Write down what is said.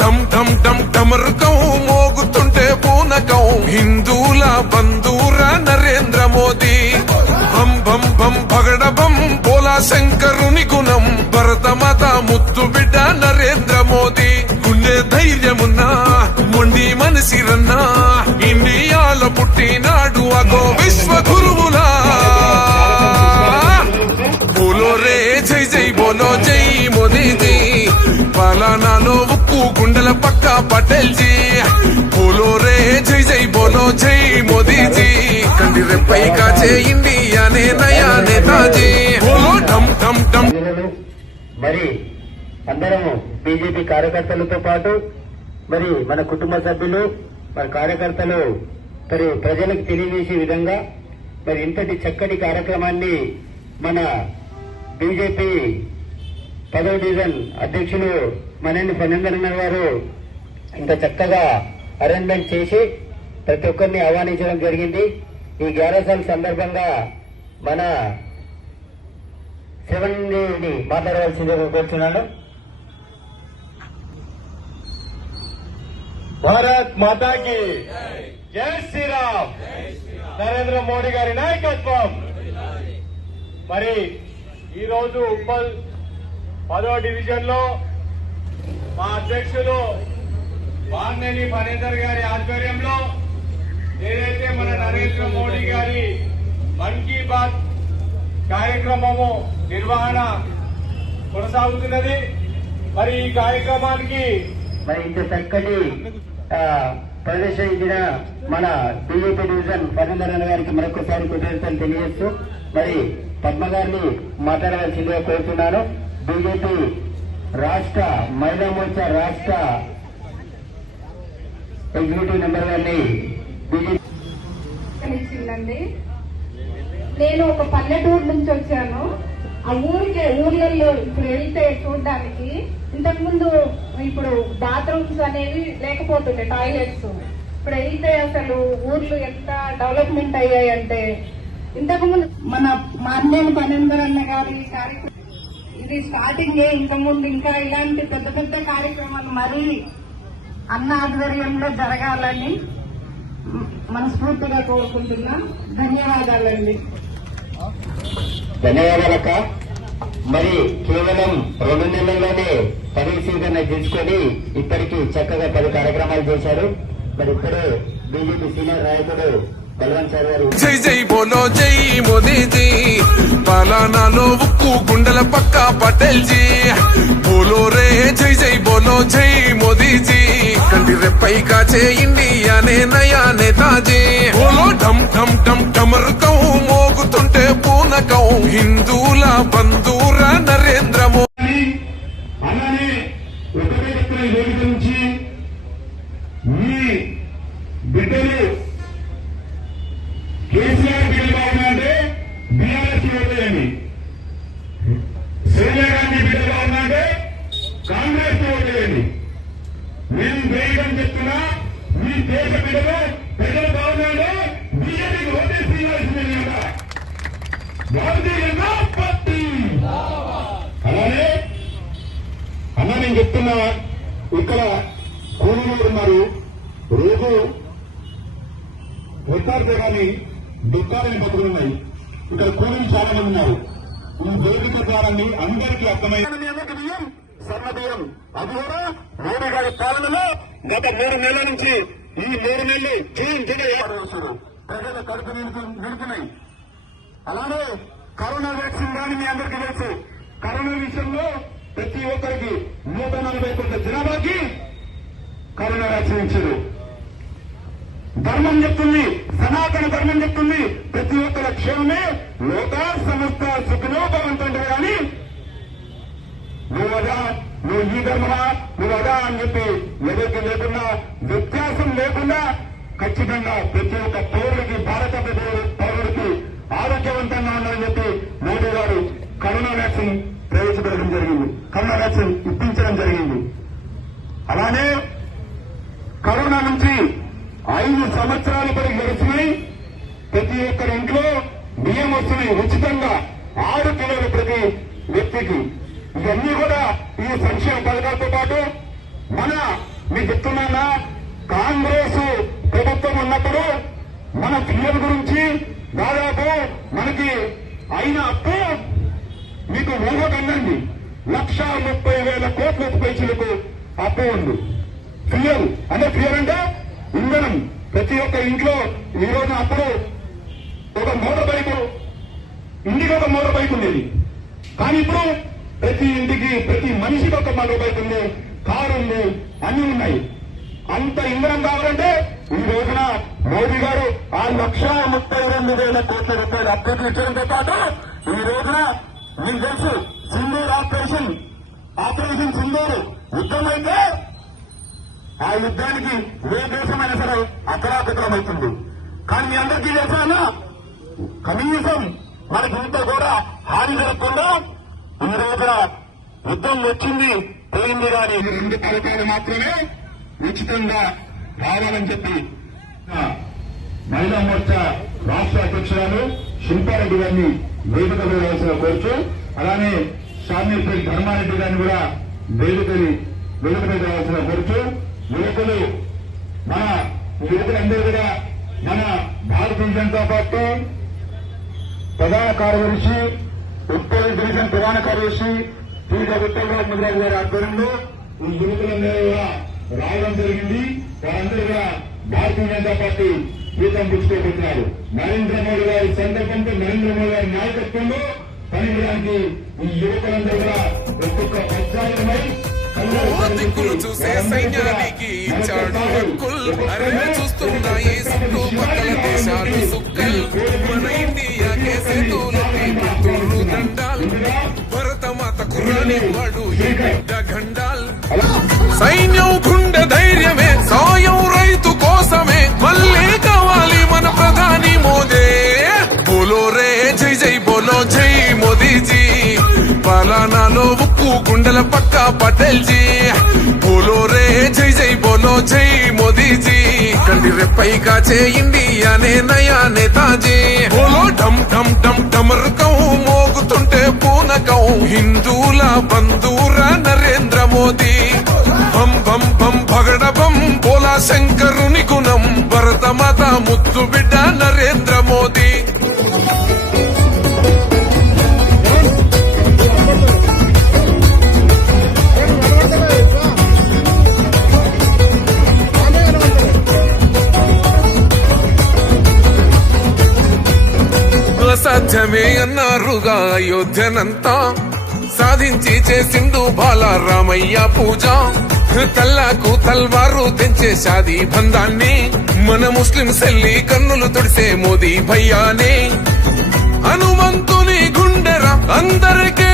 ఢమ్ ఢమ్ ఢమ్ ఢమరుకం మోగుతుంటే పూనకం హిందూల బంధూరా నరేంద్ర మోదీ భం భం భం భగడ భం బోలా శంకరుని గుణం భరతమాత ముద్దు బిడ్డ నరేంద్ర మోదీ గుండె ధైర్యమున్నా మొండి మనసిరన్నా ఇండియాలో పుట్టినాడు అగో విశ్వ గురువులా బోలో రే జై జై బోలో జై మోదీజీ పాలనాలో ఉక్కు గుండెల పక్క పటేల్ జీ బోలో రే జై జై బోలో జై మోదీజీ కంటి రెప్పై కాచే ఇండియానే నయా నేతాజీ బోలో ఢమ్ ఢమ్ ఢమ్. మరి అందరము బీజేపీ కార్యకర్తలతో పాటు మరి మన కుటుంబ సభ్యులు మరి కార్యకర్తలు మరి ప్రజలకు తెలియజేసే విధంగా మరి ఇంతటి చక్కటి కార్యక్రమాన్ని మన బీజేపీ 10వ డివిజన్ అధ్యక్షులు మనేని ఫణీందర్ గారు ఇంత చక్కగా అరేంజ్మెంట్ చేసి ప్రతి ఒక్కరిని ఆహ్వానించడం జరిగింది. ఈ 11 సార్ల సందర్భంగా మన శ్రవణ్ని మాట్లాడవలసిందిగా కోరుతున్నాను. భారత్ మాతాకి జై శ్రీరామ్. నరేంద్ర మోడీ గారి నాయకత్వం. మరి ఈ రోజు ఉప్పల్ 10వ డివిజన్ లో మా అధ్యక్షులు వార్నేని ఫణీందర్ గారి ఆధ్వర్యంలో ఏదైతే మన నరేంద్ర మోడీ గారి మన్ కీ బాత్ కార్యక్రమము నిర్వహణ కొనసాగుతున్నది. మరి ఈ కార్యక్రమానికి మరి ఇంత చక్కటి ప్రదర్శించిన మన బీజేపీ డివిజన్ ఫణీందర్ గారికి మరొకసారి కృతజ్ఞతలు తెలియజేస్తూ మరి పద్మ గారిని మాట్లాడవలసిందిగా కోరుతున్నాను. బీజేపీ రాష్ట్ర మహిళా మోర్చా రాష్ట్ర ఎగ్జిక్యూటివ్ మెంబర్ గారిని ఇచ్చిందండి. నేను ఒక పల్లెటూరు నుంచి వచ్చాను. ఆ ఊర్లలో ఇప్పుడు వెళ్తే చూడడానికి ఇంతకు ముందు ఇప్పుడు బాత్రూమ్స్ అనేవి లేకపోతుండే, టాయిలెట్స్. ఇప్పుడు వెళ్తే అసలు ఊర్లు ఎంత డెవలప్మెంట్ అయ్యాయంటే ఇంతకు ముందు మన మార్నేని ఫణీందర్ అన్న గారి కార్యక్రమం ఇది స్టార్టింగ్. ఇంతకుముందు ఇంకా ఇలాంటి పెద్ద పెద్ద కార్యక్రమాలు మరీ అన్న ఆధ్వర్యంలో జరగాలని మనస్ఫూర్తిగా కోరుకుంటున్నా. ధన్యవాదాలండి. ధన్యవాదాలక్క. మరి కేవలం 2 నెలల్లోనే పరిశీలన తీసుకొని ఇప్పటికీ చక్కగా 10 కార్యక్రమాలు చేశారు. మరి ఇప్పుడే బీజేపీ సీనియర్ నాయకుడు బలవంత్ సార్ గారు జై జై బోలో జై మోదీజీ పాలనాలో ఉక్కు గుండెల పక్క పటేల్ జీ బోలో రే జై జై బోలో జై మోదీజీ కంటి రెప్పై కాచే ఇండియానే నయా నేతాజీ బోలో ఢమ్ ఢమ్ ఢమ్ ఢమరుకం మోగుతుంటే పూనకం హిందూల బంధూరా నరేంద్ర మోదీ. అలానే ఒకటే చెప్తున్న ఈ వేదిక నుంచి మీ బిడ్డలు కేసీఆర్ బిడ్డలుగా ఉన్నాయంటే బీఆర్ఎస్ ఓటేయండి. సోనియా గాంధీ బిడ్డలుగా ఉన్నాయంటే కాంగ్రెస్ ఓటేయండి. మేము వేయడం చెప్తున్నా మీ దేశ బిడ్డలు ప్రజలు బాగున్నాయంటే బీజేపీకి ఓటేసి తీయాల్సిందే కదా. భారతీయ జనతా పార్టీ. అలానే అన్న నేను చెప్తున్నా, ఇక్కడ కూలీలు ఉన్నారు. రోజు వస్తారు కానీ దుఃఖాలని బతుకులున్నాయి. ఇక్కడ కూలీలు చాలా మంది ఉన్నారు. ఈ వేదిక ద్వారాన్ని అందరికీ అర్థమైన బియ్యం, సన్న బియ్యం, అది కూడా మోడీ గారి పాలనలో గత 3 నెలల నుంచి ఈ 3 నెలలు జూన్ జూలై ప్రజల కడుపు నిలుపుతున్నాయి. అలానే కరోనా వ్యాక్సిన్ కానీ మీ అందరికీ తెలుసు. కరోనా విషయంలో ప్రతి ఒక్కరికి 140 కోట్ల జనాభాకి కరోనా వ్యాక్సిన్ ఇచ్చారు. ధర్మం చెప్తుంది, సనాతన ధర్మం చెప్తుంది ప్రతి ఒక్కరి క్షేమమే లోకా సమస్త సుఖినో భవంతంటే కానీ నువ్వదా, నువ్వు ఈ ధర్మమా, నువ్వదా అని చెప్పి ఎవరికి లేకుండా, వ్యత్యాసం లేకుండా ఖచ్చితంగా ప్రతి ఒక్క పౌరుడికి, భారత పౌరుడికి ఆరోగ్యవంతంగా ఉండాలని చెప్పి మోడీ గారు కరోనా వ్యాక్సిన్ ప్రవేశపెట్టడం జరిగింది. కరోనా వ్యాక్సిన్ ఇప్పించడం జరిగింది. అలానే కరోనా నుంచి 5 సంవత్సరాలు ఇప్పటికి గడిచినాయి. ప్రతి ఒక్కరి ఇంట్లో బియ్యం వస్తున్నాయి ఉచితంగా 6 కిలోలు ప్రతి వ్యక్తికి. ఇవన్నీ కూడా ఈ సంక్షేమ పథకాలతో పాటు మన మీకు చెప్తున్నానా, కాంగ్రెస్ ప్రభుత్వం ఉన్నప్పుడు మన పిల్లల గురించి దాదాపు మనకి అయిన అప్పు మీకు ఊహకందండి 1,30,000 కోట్ల పైసలకు అప్పు ఉంది. ఫ్యూయల్ అంటే ఫ్యూయల్ అంటే ఇంధనం. ప్రతి ఒక్క ఇంట్లో ఈ రోజున అప్పుడు ఒక మోటార్ బైక్, ఇంటికి ఒక మోటార్ బైక్ ఉండేది. కానీ ఇప్పుడు ప్రతి ఇంటికి ప్రతి మనిషికి ఒక మోటార్ బైక్ ఉంది, కారు ఉంది, అన్ని ఉన్నాయి. అంత ఇంధనం కావాలంటే ఈ రోజున మోదీ గారు ఆ 1,32,000 కోట్ల రూపాయలు అప్పు ఇచ్చడంతో పాటు ఈ రోజున మీకు తెలుసు సింధూర్ ఆపరేషన్ సింధూర్ యుద్ధం అయితే ఆ యుద్ధానికి ఏ దేశమైనా సరే అకరాకరమవుతుంది. కానీ మీ అందరికీ తెలుసా, కనీసం మనకి ఇంత కూడా హాని జరగకుండా ఈ రోజున యుద్ధం వచ్చింది పోయింది. కానీ 2 పథకాలు మాత్రమే ఉచితంగా రావాలని చెప్పి మహిళా మోర్చా రాష్ట్ర అధ్యక్షురాలు శిల్పారెడ్డి గారిని వేదిక వేయాల్సిన కోరుచు, అలానే షామీర్పేట్ ధర్మారెడ్డి గారిని కూడా వేదిక మీద వేయాల్సిన కోరుచు. యువకులు మన యువకులందరూ కూడా మన భారతీయ జనతా పార్టీ ప్రధాన కార్యదర్శి, ఉత్తర డివిజన్ ప్రధాన కార్యదర్శి ఉత్తరరావు ముదిరాజు గారి ఆధ్వర్యంలో ఈ యువకులందరూ కూడా రావడం జరిగింది. వారందరూ కూడా భారతీయ జనతా పార్టీ గీతం పుచ్చుకోబోతున్నారు. నరేంద్ర మోడీ గారి సందర్భంతో నరేంద్ర మోడీ గారి నాయకత్వంలో పనిచేయడానికి ఈ యువకులందరూ కూడా ఒక్కొక్క ఉత్సాహమై దిక్కులు చూసే సైన్యానికి ఇచ్చాడు హక్కులు. అరే చూస్తున్నాయి చుట్టుపక్కల దేశాలు సుక్కలు. మన ఇండియాకే సేతులకి పుత్తూరు దండాలు. భరతమాత కుర్రాని వాడు ఈ బిడ్డ గండాల్. సైన్యం గుండె ధైర్యమే, సాయం రైతు కోసమే. మళ్ళీ కావాలి మన ప్రధాని మోదే. బోలో రే జై జై బోలో జై మోదీజీ. పాలనాలో ఉక్కు గుండెల పక్క పటేల్ జీ. బోలో రే జై జై బోలో జై మోదీజీ. కంటి రెప్పై కాచే ఇండియానే నయా నేతాజీ. బోలో ఢమ్ ఢమ్ ఢమ్ ఢమరుకం మోగుతుంటే పూనకం. హిందూల బంధూరా నరేంద్ర మోదీ. భం భం భం భగడ భం బోలా శంకరుని గుణం. భరతమాత ముద్దు బిడ్డ నరేంద్ర మోదీ. అసాధ్యమే అన్నారుగా అయోధ్యనంతా. సాధించి చేసిండు బాలరామయ్య పూజ. తల్లాకు తల్వారు తెంచే షాదీ బంధాన్ని. మన ముస్లిం సెల్లి కన్నులు తుడిసే మోదీ భయ్యానే. హనుమంతుని గుండెర అందరికీ